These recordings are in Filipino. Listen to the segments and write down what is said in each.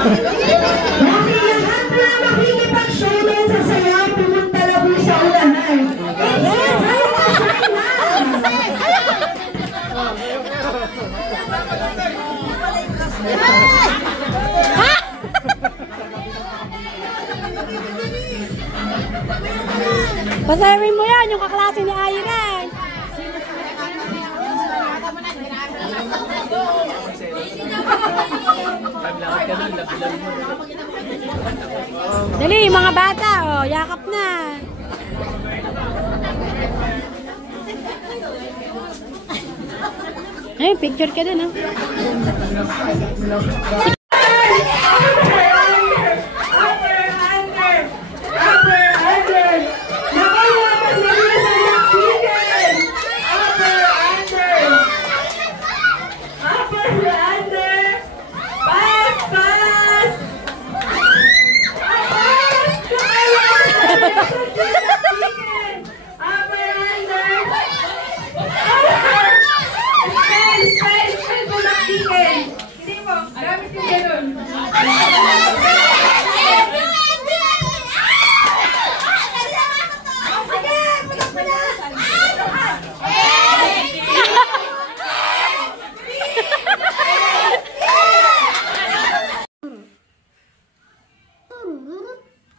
lahat na makikipag-showman sa sayaw, pumunta lang sa unahan. Basahin mo yan, yung kaklase ni Ayran. Dali, mga bata, oh, yakap na. Ay, picture ka din, oh.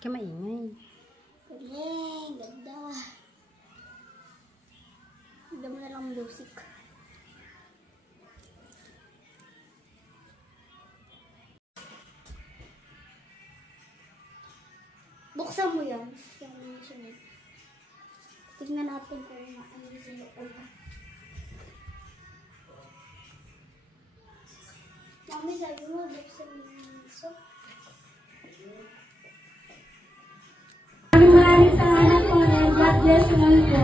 Kamaingay. Galing, ganda. Ganda mo na lang music. Buksan mo yan. Tignan natin kung ano yung loob. Mami, sabi mo, buksan mo yung so. Maraming salamat po. God bless you all po.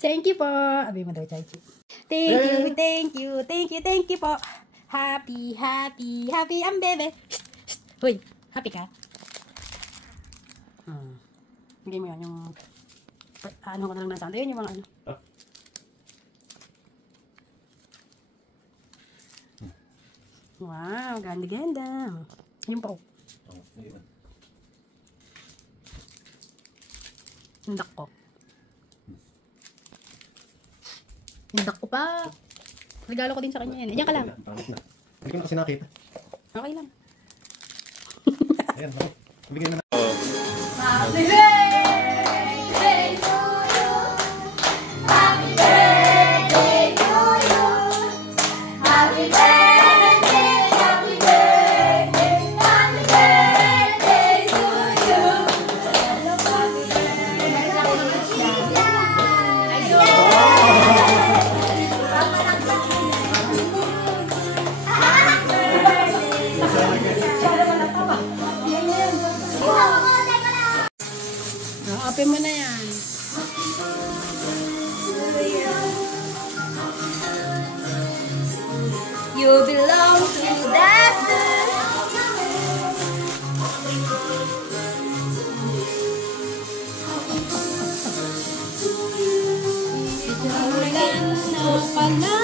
Thank you po. Abi mo daw, Chachi. Thank you po. Happy ang bebe. Hoy, happy ka? Hindi mo yan yung ano ko na lang ng sando. Yun yung mga ano. Wow, ganda. Yung po. Hindak ko. Hindak ko pa. Regalo ko din sa kanya yan. Diyan ka lang. Hindi ko na kasi nakita. Okay lang. Ayan, ako. Bigyan na. Happy birthday to you. Happy birthday to you. Happy birthday, happy birthday, happy birthday to you. Open mo na yan. You belong to the sun. Ulan na pala.